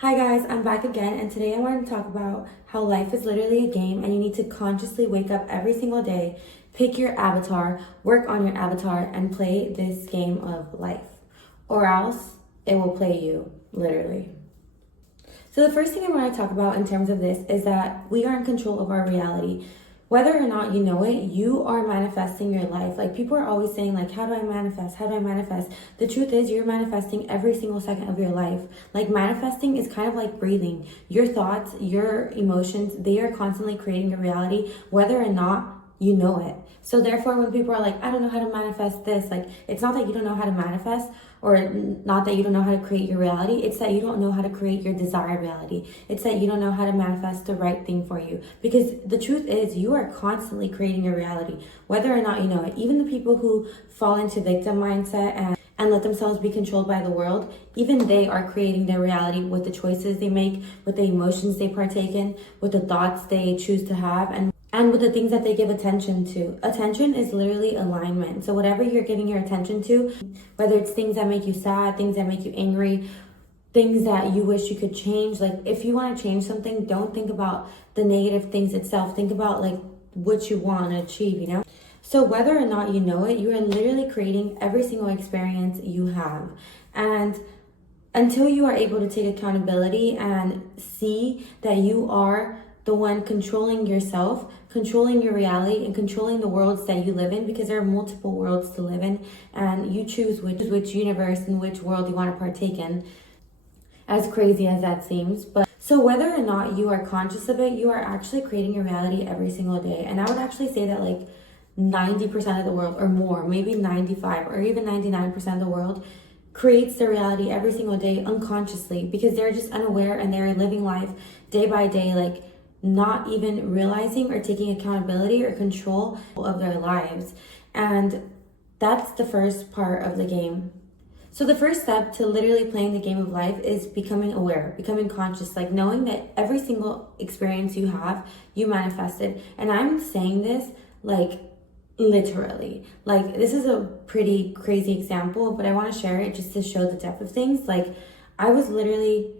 Hi guys, I'm back again, and today I want to talk about how life is literally a game and you need to consciously wake up every single day, pick your avatar, work on your avatar, and play this game of life. Or else it will play you, literally. So the first thing I want to talk about in terms of this is that we are in control of our reality. Whether or not you know it, you are manifesting your life. Like, people are always saying, like, how do I manifest? How do I manifest? The truth is, you're manifesting every single second of your life. Like, manifesting is kind of like breathing. Your thoughts, your emotions, they are constantly creating your reality, whether or not you know it. So therefore, when people are like, I don't know how to manifest this, like, it's not that you don't know how to manifest, or not that you don't know how to create your reality. It's that you don't know how to create your desired reality. It's that you don't know how to manifest the right thing for you. Because the truth is, you are constantly creating your reality, whether or not you know it. Even the people who fall into victim mindset and let themselves be controlled by the world, even they are creating their reality with the choices they make, with the emotions they partake in, with the thoughts they choose to have, and with the things that they give attention to. Attention is literally alignment. So whatever you're giving your attention to, whether it's things that make you sad, things that make you angry, things that you wish you could change, like, if you want to change something, don't think about the negative things itself. Think about like what you want to achieve, you know? So whether or not you know it, you are literally creating every single experience you have. And until you are able to take accountability and see that you are the one controlling yourself, controlling your reality, and controlling the worlds that you live in, because there are multiple worlds to live in, and you choose which universe and which world you want to partake in, as crazy as that seems. But so whether or not you are conscious of it, you are actually creating your reality every single day. And I would actually say that like 90% of the world, or more, maybe 95 or even 99% of the world, creates their reality every single day unconsciously, because they're just unaware and they're living life day by day, like not even realizing or taking accountability or control of their lives. And that's the first part of the game. So the first step to literally playing the game of life is becoming aware, becoming conscious, like knowing that every single experience you have, you manifested. And I'm saying this like literally. Like, this is a pretty crazy example, but I want to share it just to show the depth of things. Like, I was literally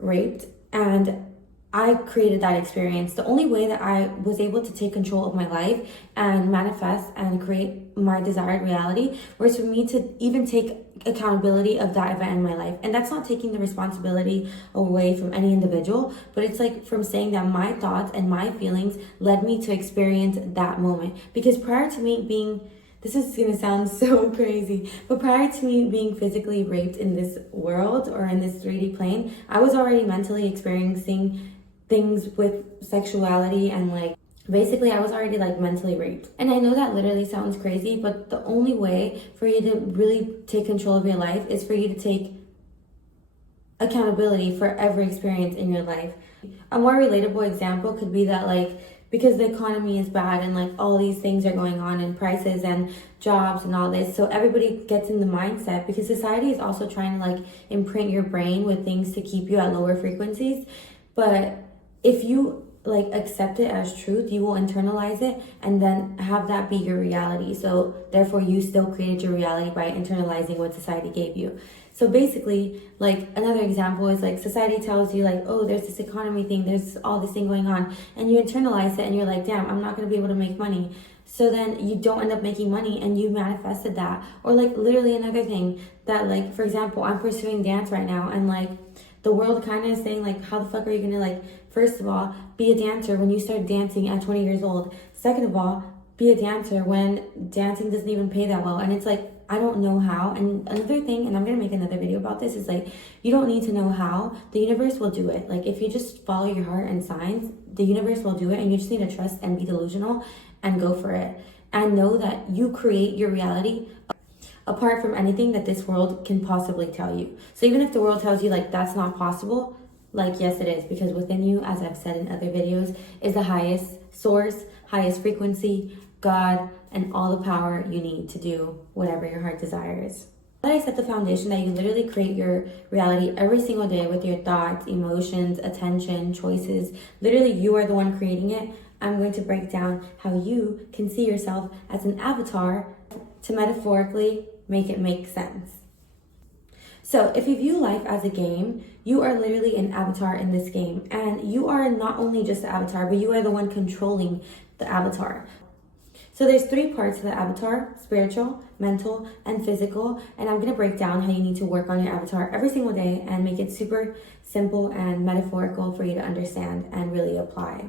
raped, and I created that experience. The only way that I was able to take control of my life and manifest and create my desired reality was for me to even take accountability of that event in my life. And that's not taking the responsibility away from any individual, but it's like from saying that my thoughts and my feelings led me to experience that moment. Because prior to me being, this is gonna sound so crazy, but prior to me being physically raped in this world or in this 3D plane, I was already mentally experiencing things with sexuality, and like basically I was already like mentally raped. And I know that literally sounds crazy, but the only way for you to really take control of your life is for you to take accountability for every experience in your life. A more relatable example could be that, like, because the economy is bad and like all these things are going on, and prices and jobs and all this, so everybody gets in the mindset, because society is also trying to like imprint your brain with things to keep you at lower frequencies. But if you like accept it as truth, you will internalize it and then have that be your reality. So therefore you still created your reality by internalizing what society gave you. So basically, like, another example is like society tells you like, oh, there's this economy thing, there's all this thing going on, and you internalize it and you're like, damn, I'm not going to be able to make money. So then you don't end up making money, and you manifested that. Or like literally another thing that, like, for example, I'm pursuing dance right now, and like the world kind of is saying like, how the fuck are you gonna, like, first of all, be a dancer when you start dancing at 20 years old? Second of all, be a dancer when dancing doesn't even pay that well. And it's like, I don't know how. And another thing, and I'm gonna make another video about this, is like, you don't need to know how. The universe will do it. Like, if you just follow your heart and signs, the universe will do it, and you just need to trust and be delusional and go for it. And know that you create your reality apart from anything that this world can possibly tell you. So even if the world tells you like that's not possible, like, yes it is, because within you, as I've said in other videos, is the highest source, highest frequency, God, and all the power you need to do whatever your heart desires. That I set the foundation that you literally create your reality every single day with your thoughts, emotions, attention, choices. Literally, you are the one creating it. I'm going to break down how you can see yourself as an avatar to metaphorically make it make sense. So if you view life as a game, you are literally an avatar in this game. And you are not only just the avatar, but you are the one controlling the avatar. So there's 3 parts to the avatar: spiritual, mental, and physical. And I'm going to break down how you need to work on your avatar every single day and make it super simple and metaphorical for you to understand and really apply.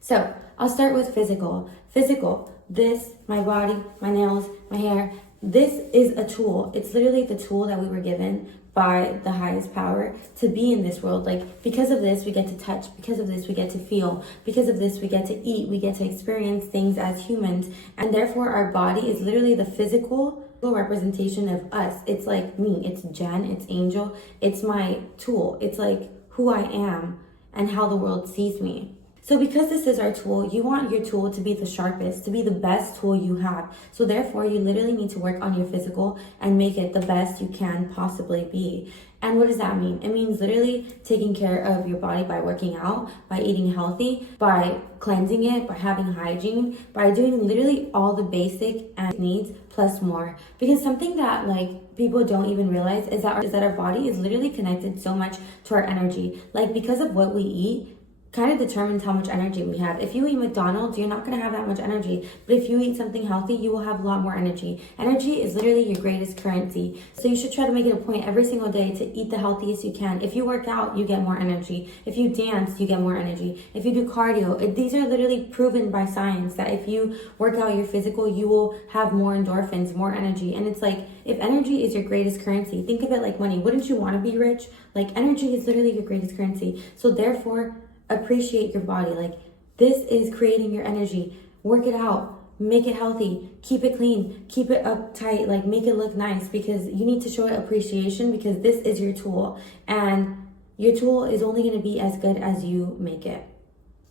So I'll start with physical. Physical, this, my body, my nails, my hair, this is a tool. It's literally the tool that we were given by the highest power to be in this world. Like, because of this, we get to touch. Because of this, we get to feel. Because of this, we get to eat. We get to experience things as humans. And therefore, our body is literally the physical representation of us. It's like me. It's Jen. It's Angel. It's my tool. It's like who I am and how the world sees me. So because this is our tool, you want your tool to be the sharpest, to be the best tool you have. So therefore, you literally need to work on your physical and make it the best you can possibly be. And what does that mean? It means literally taking care of your body by working out, by eating healthy, by cleansing it, by having hygiene, by doing literally all the basic needs plus more. Because something that like people don't even realize is that our body is literally connected so much to our energy. Like, because of what we eat kind of determines how much energy we have. If you eat McDonald's, you're not going to have that much energy. But if you eat something healthy, you will have a lot more energy. Energy is literally your greatest currency. So you should try to make it a point every single day to eat the healthiest you can. If you work out, you get more energy. If you dance, you get more energy. If you do cardio, these are literally proven by science that if you work out your physical, you will have more endorphins, more energy. And it's like, if energy is your greatest currency, think of it like money. Wouldn't you want to be rich? Like, energy is literally your greatest currency. So therefore, appreciate your body. Like, this is creating your energy. Work it out, make it healthy, keep it clean, keep it uptight, like make it look nice, because you need to show it appreciation, because this is your tool and your tool is only going to be as good as you make it.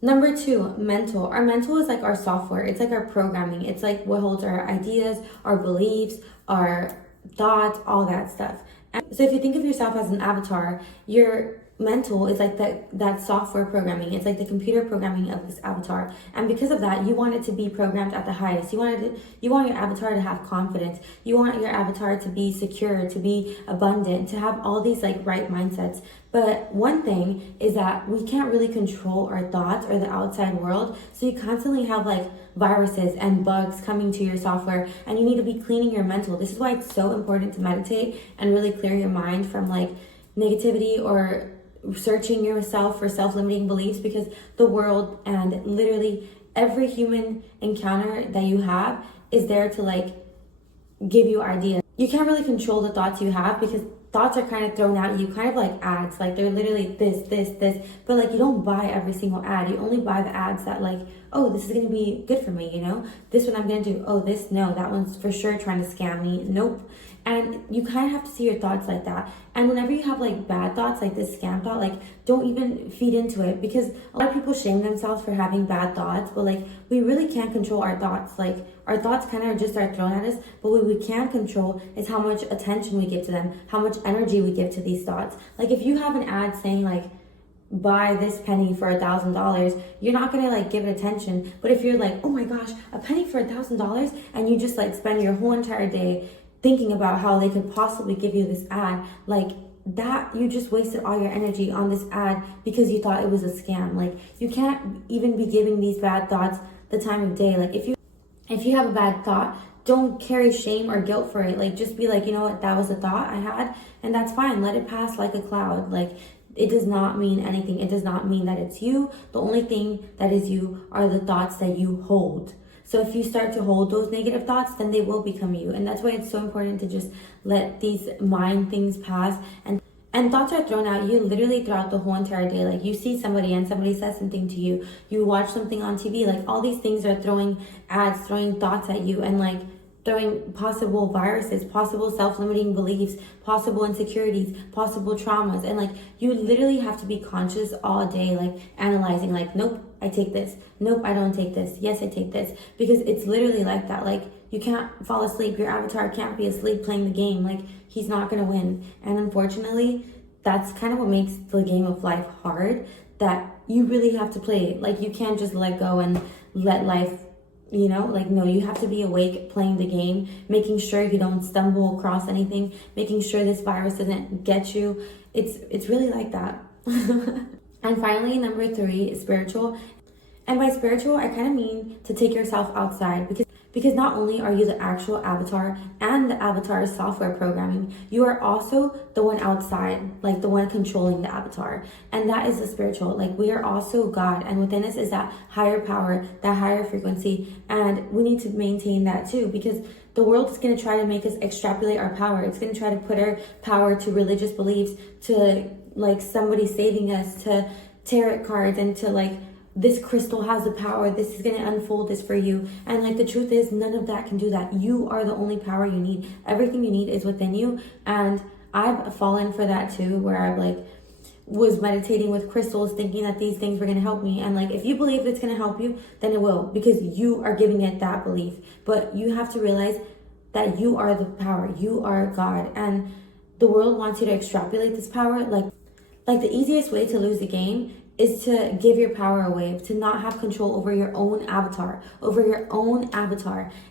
Number 2, mental. Our mental is like our software. It's like our programming. It's like what holds our ideas, our beliefs, our thoughts, all that stuff. And so if you think of yourself as an avatar, your mental is like that software programming. It's like the computer programming of this avatar. And because of that, you want it to be programmed at the highest. You want your avatar to have confidence. You want your avatar to be secure, to be abundant, to have all these like right mindsets. But one thing is that we can't really control our thoughts or the outside world. So you constantly have like viruses and bugs coming to your software, and you need to be cleaning your mental. This is why it's so important to meditate and really clear your mind from like negativity or searching yourself for self-limiting beliefs, because the world and literally every human encounter that you have is there to like give you ideas. You can't really control the thoughts you have, because thoughts are kind of thrown at you, kind of like ads. Like, they're literally this, but like you don't buy every single ad. You only buy the ads that like, oh, this is going to be good for me, you know? This one I'm going to do. Oh, this, no, that one's for sure trying to scam me. Nope. And you kind of have to see your thoughts like that. And whenever you have like bad thoughts, like this scam thought, like don't even feed into it, because a lot of people shame themselves for having bad thoughts, but like we really can't control our thoughts. Like, our thoughts kind of just are thrown at us, but what we can control is how much attention we give to them, how much energy we give to these thoughts. Like, if you have an ad saying like, buy this penny for $1,000, you're not gonna like give it attention. But if you're like, oh my gosh, a penny for $1,000, and you just like spend your whole entire day thinking about how they could possibly give you this ad, like that, you just wasted all your energy on this ad because you thought it was a scam. Like, you can't even be giving these bad thoughts the time of day. Like, if you have a bad thought, don't carry shame or guilt for it. Like, just be like, you know what, that was a thought I had, and that's fine. Let it pass like a cloud. Like, it does not mean anything. It does not mean that it's you. The only thing that is you are the thoughts that you hold. So if you start to hold those negative thoughts, then they will become you. And that's why it's so important to just let these mind things pass. And thoughts are thrown at you literally throughout the whole entire day. Like, you see somebody and somebody says something to you. You watch something on TV. Like, all these things are throwing ads, throwing thoughts at you, and like throwing possible viruses, possible self-limiting beliefs, possible insecurities, possible traumas. And like, you literally have to be conscious all day, like analyzing, like, nope, I take this. Nope, I don't take this. Yes, I take this. Because it's literally like that. Like, you can't fall asleep. Your avatar can't be asleep playing the game. Like, he's not going to win. And unfortunately, that's kind of what makes the game of life hard, that you really have to play it. Like, you can't just let go and let life You know, like, no, you have to be awake playing the game, making sure you don't stumble across anything, making sure this virus doesn't get you. It's really like that. And finally, number 3 is spiritual. And by spiritual, I kind of mean to take yourself outside, because not only are you the actual avatar and the avatar software programming, you are also the one outside, like the one controlling the avatar. And that is the spiritual. Like, we are also God, and within us is that higher power, that higher frequency, and we need to maintain that too, because the world is going to try to make us extrapolate our power. It's going to try to put our power to religious beliefs, to like somebody saving us, to tarot cards, and to like, this crystal has the power, this is going to unfold this for you. And like, the truth is, none of that can do that. You are the only power you need. Everything you need is within you. And I've fallen for that too, where I've like was meditating with crystals, thinking that these things were going to help me. And like, if you believe it's going to help you, then it will, because you are giving it that belief. But you have to realize that you are the power, you are God, and the world wants you to extrapolate this power. Like the easiest way to lose the game is to give your power away, to not have control over your own avatar,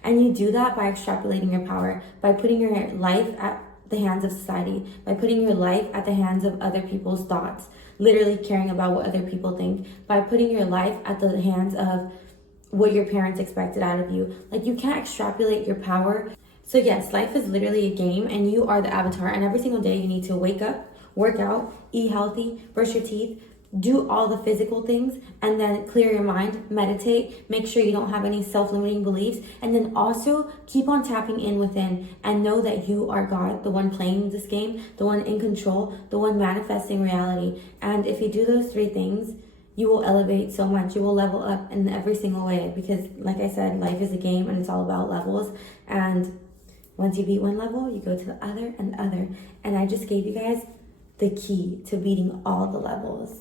And you do that by extrapolating your power, by putting your life at the hands of society, by putting your life at the hands of other people's thoughts, literally caring about what other people think, by putting your life at the hands of what your parents expected out of you. Like, you can't extrapolate your power. So yes, life is literally a game, and you are the avatar, and every single day you need to wake up, work out, eat healthy, brush your teeth, do all the physical things, and then clear your mind, meditate, make sure you don't have any self-limiting beliefs, and then also keep on tapping in within and know that you are God, the one playing this game, the one in control, the one manifesting reality. And if you do those 3 things, you will elevate so much. You will level up in every single way, because like I said, life is a game and it's all about levels. And once you beat one level, you go to the other and the other. And I just gave you guys the key to beating all the levels.